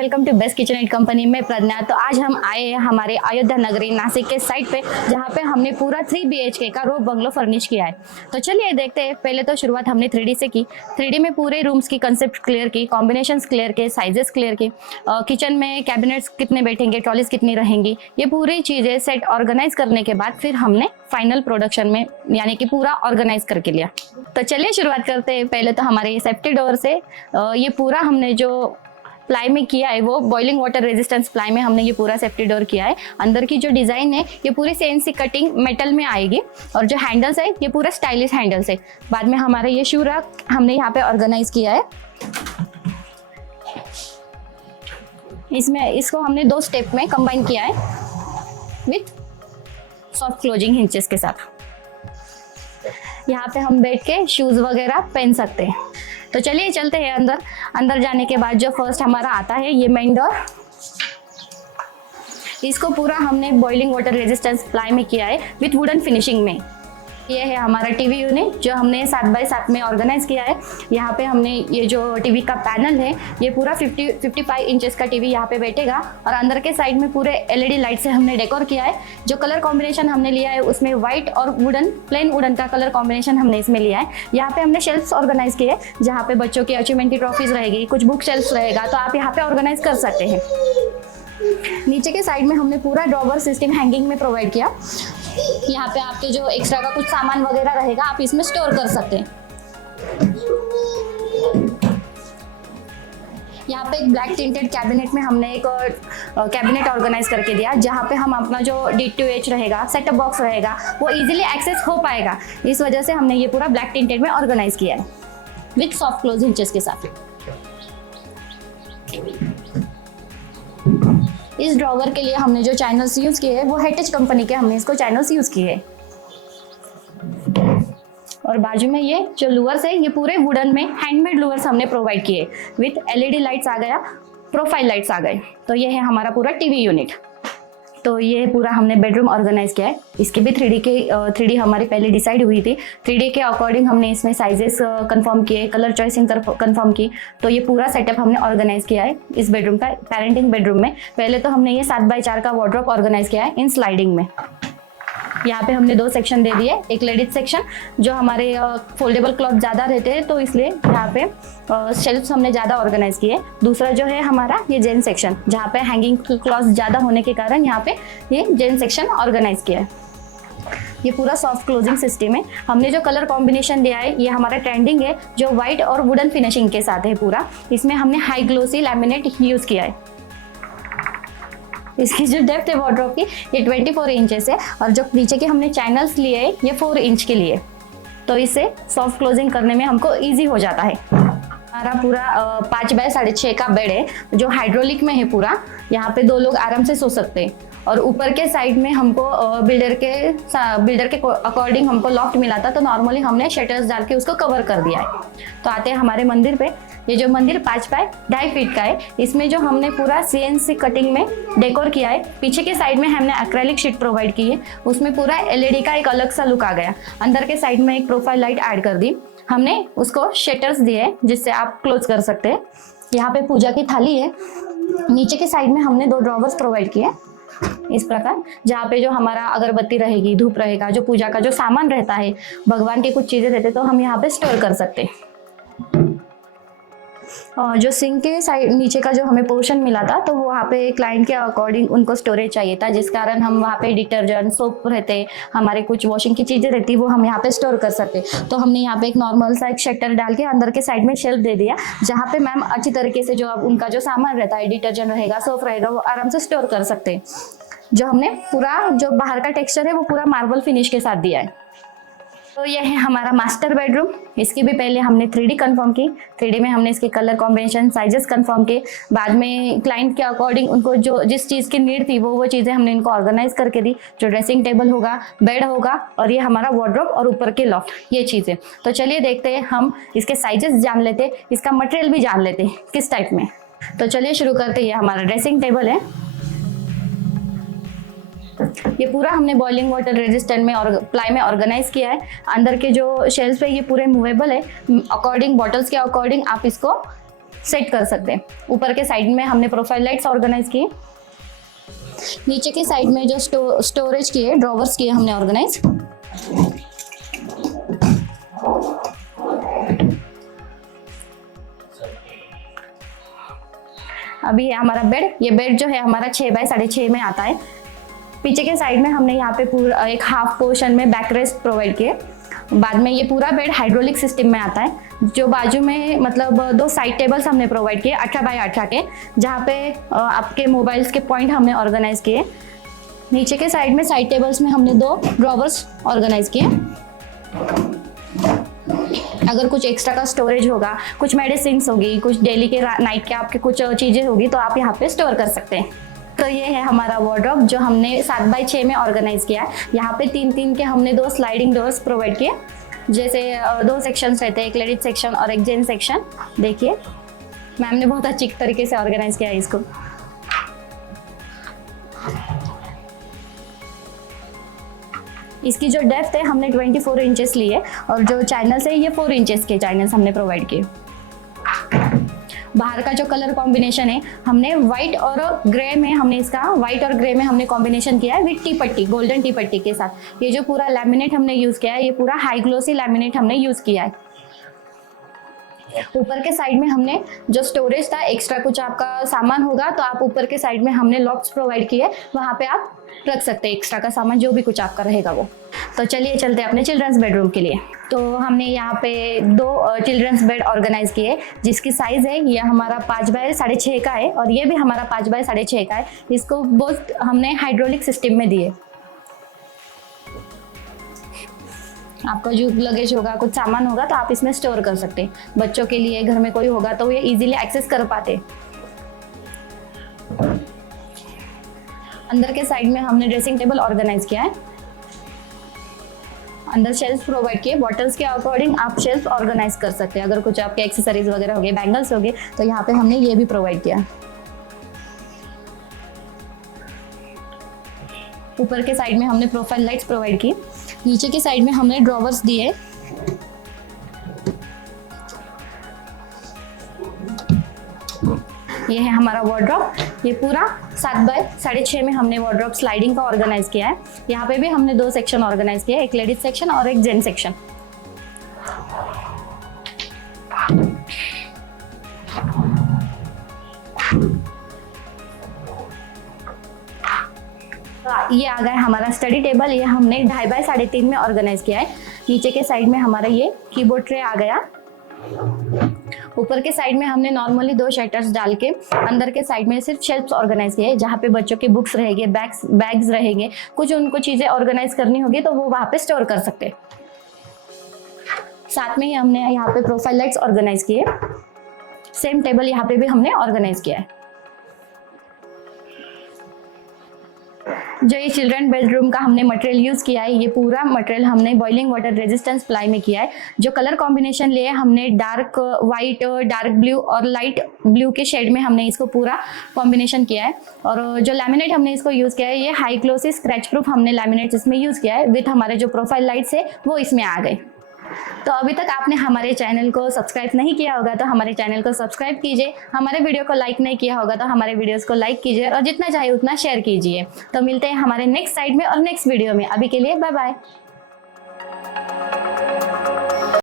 Welcome to best kitchen and company में प्रज्ञा। तो आज हम आए हैं हमारे अयोध्या नगरी नासिक के साइट पे, जहाँ पे हमने पूरा 3 BHK का रो बंगलो फर्निश किया है। तो चलिए देखते हैं। पहले तो शुरुआत हमने 3D से की। 3D में पूरे रूम्स की कंसेप्ट क्लियर की, कॉम्बिनेशंस क्लियर के, साइजेस क्लियर की, किचन में कैबिनेट्स कितने बैठेंगे, ट्रॉलीज कितनी रहेंगी, ये पूरी चीज़ें सेट ऑर्गेनाइज करने के बाद फिर हमने फाइनल प्रोडक्शन में यानी कि पूरा ऑर्गेनाइज करके लिया। तो चलिए शुरुआत करते हैं। पहले तो हमारे सेफ्टी डोर से ये पूरा हमने जो प्लाई में किया है वो बॉइलिंग वाटर रेजिस्टेंस प्लाई में हमने ये पूरा सेफ्टी डोर किया है। अंदर की जो डिज़ाइन है ये पूरी CNC कटिंग मेटल में आएगी और जो हैंडल्स है ये पूरा स्टाइलिश हैंडल्स है। बाद में हमारा ये शू रैक हमने यहाँ पे ऑर्गेनाइज किया है। इसको हमने 2 स्टेप में कंबाइन किया है विथ सॉफ्ट क्लोजिंग हिंचेस के साथ। यहाँ पे हम बैठ के शूज वगैरह पहन सकते हैं। तो चलिए चलते हैं अंदर। अंदर जाने के बाद जो फर्स्ट हमारा आता है ये मेन डोर, इसको पूरा हमने बॉइलिंग वाटर रेजिस्टेंस प्लाई में किया है विथ वुडन फिनिशिंग में। ये है हमारा टीवी यूनिट जो हमने 7x7 में ऑर्गेनाइज किया है। यहाँ पे हमने ये जो टीवी का पैनल है ये पूरा 55 इंचेस का टीवी यहाँ पे बैठेगा और अंदर के साइड में पूरे LED लाइट से हमने डेकोर किया है। जो कलर कॉम्बिनेशन हमने लिया है उसमें व्हाइट और वुडन, प्लेन वुडन का कलर कॉम्बिनेशन हमने इसमें लिया है। यहाँ पे हमने शेल्फ्स ऑर्गेनाइज किए जहाँ पे बच्चों की अचीवमेंट की ट्रॉफीज रहेगी, कुछ बुक शेल्फ्स रहेगा, तो आप यहाँ पे ऑर्गेनाइज कर सकते हैं। नीचे के साइड में हमने पूरा ड्रॉवर सिस्टम हैंगिंग में प्रोवाइड किया। यहाँ पे आपके जो एक्स्ट्रा का कुछ सामान वगैरह रहेगा आप इसमें स्टोर कर सकते हैं। यहाँ पे एक ब्लैक टिंटेड कैबिनेट में हमने एक कैबिनेट ऑर्गेनाइज करके दिया जहाँ पे हम अपना जो D2H रहेगा, सेटअप बॉक्स रहेगा, वो इजीली एक्सेस हो पाएगा। इस वजह से हमने ये पूरा ब्लैक टिंटेड में ऑर्गेनाइज किया है विथ सॉफ्ट क्लोज हिंचेस के साथ। इस ड्रॉवर के लिए हमने जो चैनल्स यूज किए हैं वो हेटेज कंपनी के हमने इसको चैनल्स यूज किए हैं। और बाजू में ये जो लूवर्स है ये पूरे वुडन में हैंडमेड लूवर्स हमने प्रोवाइड किए विथ LED लाइट्स आ गया, प्रोफाइल लाइट्स आ गए। तो ये है हमारा पूरा टीवी यूनिट। तो ये पूरा हमने बेडरूम ऑर्गेनाइज किया है। इसकी भी 3D हमारी पहले डिसाइड हुई थी। 3D के अकॉर्डिंग हमने इसमें साइजेस कंफर्म किए, कलर चॉइसिंग कंफर्म की। तो ये पूरा सेटअप हमने ऑर्गेनाइज किया है इस बेडरूम का, पेरेंटिंग बेडरूम में। पहले तो हमने ये 7x4 का वार्डरोब ऑर्गेनाइज किया है इन स्लाइडिंग में। यहाँ पे हमने 2 सेक्शन दे दिए, एक लेडीज सेक्शन जो हमारे फोल्डेबल क्लॉथ ज़्यादा रहते हैं तो इसलिए यहाँ पे शेल्फ्स हमने ज़्यादा ऑर्गेनाइज किए। दूसरा जो है हमारा ये जेन सेक्शन जहाँ पे हैंगिंग क्लॉथ ज़्यादा होने के कारण यहाँ पे ये जेन सेक्शन ऑर्गेनाइज किया है। ये पूरा सॉफ्ट क्लोजिंग सिस्टम है। हमने जो कलर कॉम्बिनेशन दिया है ये हमारा ट्रेंडिंग है जो व्हाइट और वुडन फिनिशिंग के साथ है पूरा। इसमें हमने हाई ग्लोसी लैमिनेट यूज़ किया है। इसकी जो डेप्थ है वार्डरोब की ये 24 इंचेस है और जो नीचे के हमने चैनल्स लिए हैं ये 4 इंच के लिए। तो इससे सॉफ्ट क्लोजिंग करने में हमको इजी हो जाता है। हमारा पूरा 5x6.5 का बेड है जो हाइड्रोलिक में है पूरा। यहाँ पे 2 लोग आराम से सो सकते हैं। और ऊपर के साइड में हमको बिल्डर के अकॉर्डिंग हमको लॉफ्ट मिला था तो नॉर्मली हमने शटर्स डाल के उसको कवर कर दिया है। तो आते हैं हमारे मंदिर पे। ये जो मंदिर 5x2.5 फीट का है, इसमें जो हमने पूरा CNC कटिंग में डेकोर किया है। पीछे के साइड में हमने एक्रेलिक शीट प्रोवाइड की है, उसमें पूरा LED का एक अलग सा लुक आ गया। अंदर के साइड में एक प्रोफाइल लाइट ऐड कर दी हमने, उसको शटर्स दिए जिससे आप क्लोज कर सकते हैं। यहाँ पे पूजा की थाली है। नीचे के साइड में हमने 2 ड्रॉवर्स प्रोवाइड किए इस प्रकार, जहाँ पे जो हमारा अगरबत्ती रहेगी, धूप रहेगा, जो पूजा का जो सामान रहता है, भगवान की कुछ चीजें रहते तो हम यहाँ पे स्टोर कर सकते हैं। जो सिंक के साइड नीचे का जो हमें पोर्शन मिला था तो वहाँ पे क्लाइंट के अकॉर्डिंग उनको स्टोरेज चाहिए था, जिस कारण हम वहाँ पे डिटर्जेंट, सोप रहते, हमारे कुछ वॉशिंग की चीज़ें रहती वो हम यहाँ पे स्टोर कर सकते। तो हमने यहाँ पे एक नॉर्मल सा एक शटर डाल के अंदर के साइड में शेल्फ दे दिया जहाँ पे मैम अच्छी तरीके से जो उनका जो सामान रहता है, डिटर्जेंट रहेगा, सोप रहेगा, वो आराम से स्टोर कर सकते हैं। जो हमने पूरा जो बाहर का टेक्सचर है वो पूरा मार्बल फिनिश के साथ दिया है। तो यह है हमारा मास्टर बेडरूम। इसकी भी पहले हमने 3D कंफर्म की। 3D में हमने इसके कलर कॉम्बिनेशन, साइजेस कंफर्म किए। बाद में क्लाइंट के अकॉर्डिंग उनको जो जिस चीज़ की नीड थी वो चीज़ें हमने इनको ऑर्गेनाइज करके दी। जो ड्रेसिंग टेबल होगा, बेड होगा और ये हमारा वार्डरोब और ऊपर के लॉफ्ट, ये चीज़ें। तो चलिए देखते हैं, हम इसके साइजेस जान लेते, इसका मटेरियल भी जान लेते किस टाइप में। तो चलिए शुरू करते हैं। ये हमारा ड्रेसिंग टेबल है। ये पूरा हमने बॉइलिंग वाटर रेजिस्टेंट में और प्लाई में ऑर्गेनाइज किया है। अंदर के जो शेल्फ है ये पूरे मूवेबल है। अकॉर्डिंग बॉटल्स के अकॉर्डिंग आप इसको सेट कर सकते हैं। ऊपर के साइड में हमने प्रोफाइल लाइट्स ऑर्गेनाइज किए, नीचे के साइड में जो स्टोरेज किए, ड्रॉवर्स किए हमने ऑर्गेनाइज। अभी है हमारा बेड। ये बेड जो है हमारा 6 बाय 6.5 में आता है। पीछे के साइड में हमने यहाँ पे पूरा एक हाफ पोर्शन में बैक रेस्ट प्रोवाइड किए। बाद में ये पूरा बेड हाइड्रोलिक सिस्टम में आता है। जो बाजू में मतलब 2 साइड टेबल्स हमने प्रोवाइड किए 18 बाय 18 के, जहाँ पे आपके मोबाइल्स के पॉइंट हमने ऑर्गेनाइज किए। नीचे के साइड में साइड टेबल्स में हमने 2 ड्रॉवर्स ऑर्गेनाइज किए। अगर कुछ एक्स्ट्रा का स्टोरेज होगा, कुछ मेडिसिन होगी, कुछ डेली के नाइट के आपके कुछ चीज़ें होगी, तो आप यहाँ पे स्टोर कर सकते हैं। तो ये है हमारा वार्डरोब जो हमने 7 बाय 6 में ऑर्गेनाइज किया है। यहाँ पे 3-3 के हमने 2 स्लाइडिंग डोर्स प्रोवाइड किए। जैसे 2 सेक्शंस रहते हैं, एक लेडीज सेक्शन और एक जेंट्स सेक्शन। देखिए मैम ने बहुत अच्छी तरीके से ऑर्गेनाइज किया है इसको। इसकी जो डेप्थ है हमने 24 इंचेस ली है, और जो चैनल्स है ये 4 इंचेस के चैनल्स हमने प्रोवाइड किए। बाहर का जो कलर कॉम्बिनेशन है हमने व्हाइट और ग्रे में, हमने इसका व्हाइट और ग्रे में हमने कॉम्बिनेशन किया है विद टी पट्टी, गोल्डन टी पट्टी के साथ। ये जो पूरा लैमिनेट हमने यूज किया है, ये पूरा हाई ग्लोसी लैमिनेट हमने यूज किया है। ऊपर के साइड में हमने जो स्टोरेज था, एक्स्ट्रा कुछ आपका सामान होगा तो आप ऊपर के साइड में हमने लॉक्स प्रोवाइड किए, वहां पे आप रख सकते हैं एक्स्ट्रा का सामान, जो भी कुछ आपका रहेगा वो। तो चलिए चलते हैं अपने चिल्ड्रंस बेडरूम के लिए। तो हमने यहाँ पे 2 चिल्ड्रंस बेड ऑर्गेनाइज किए, जिसकी साइज है ये हमारा 5 बाय 6.5 का है, और ये भी हमारा 5 बाय 6.5 का है। इसको बोथ हमने हाइड्रोलिक सिस्टम में दिए। आपका जो लगेज होगा, कुछ सामान होगा तो आप इसमें स्टोर कर सकते हैं। बच्चों के लिए घर में कोई होगा तो ये इजीली एक्सेस कर पाते। अंदर के साइड में हमने ड्रेसिंग टेबल ऑर्गेनाइज किया है। अंदर शेल्फ प्रोवाइड किए, बॉटल्स के अकॉर्डिंग आप शेल्फ ऑर्गेनाइज कर सकते हैं। अगर कुछ आपके एक्सेसरीज वगैरह हो गए, बैंगल्स हो गए, तो यहाँ पे हमने ये भी प्रोवाइड किया। ऊपर के साइड में हमने प्रोफाइल लाइट्स प्रोवाइड की। नीचे के साइड में हमने ड्रॉवर्स दिए। ये है हमारा वार्डरोब। ये पूरा 7 बाय 6.5 में हमने वार्डरोब स्लाइडिंग का ऑर्गेनाइज किया है। यहाँ पे भी हमने 2 सेक्शन ऑर्गेनाइज किया है, एक लेडीज सेक्शन और एक जेंट्स सेक्शन। ये आ गया हमारा स्टडी टेबल। ये हमने 2.5 बाय 3.5 में ऑर्गेनाइज किया है। नीचे के साइड में हमारा ये कीबोर्ड ट्रे आ गया। ऊपर के साइड में हमने नॉर्मली 2 शटर्स डाल के अंदर के साइड में सिर्फ शेल्फ्स ऑर्गेनाइज किए, जहाँ पे बच्चों के बुक्स रहेंगे, बैग्स रहेंगे, कुछ उनको चीजें ऑर्गेनाइज करनी होगी तो वो वहाँ पे स्टोर कर सकते हैं। साथ में ही हमने यहाँ पे प्रोफाइल लाइट्स ऑर्गेनाइज किए। सेम टेबल यहाँ पे भी हमने ऑर्गेनाइज किया है। जो ये चिल्ड्रन बेडरूम का हमने मटेरियल यूज किया है, ये पूरा मटेरियल हमने बॉइलिंग वाटर रेजिस्टेंस प्लाई में किया है। जो कलर कॉम्बिनेशन लिए हमने डार्क वाइट, डार्क ब्लू और लाइट ब्लू के शेड में हमने इसको पूरा कॉम्बिनेशन किया है। और जो लैमिनेट हमने इसको यूज किया है, ये हाई ग्लोसी स्क्रैच प्रूफ हमने लैमिनेट इसमें यूज किया है। विथ हमारे जो प्रोफाइल लाइट्स है वो इसमें आ गए। तो अभी तक आपने हमारे चैनल को सब्सक्राइब नहीं किया होगा तो हमारे चैनल को सब्सक्राइब कीजिए। हमारे वीडियो को लाइक नहीं किया होगा तो हमारे वीडियोस को लाइक कीजिए, और जितना चाहे उतना शेयर कीजिए। तो मिलते हैं हमारे नेक्स्ट साइड में और नेक्स्ट वीडियो में। अभी के लिए बाय बाय।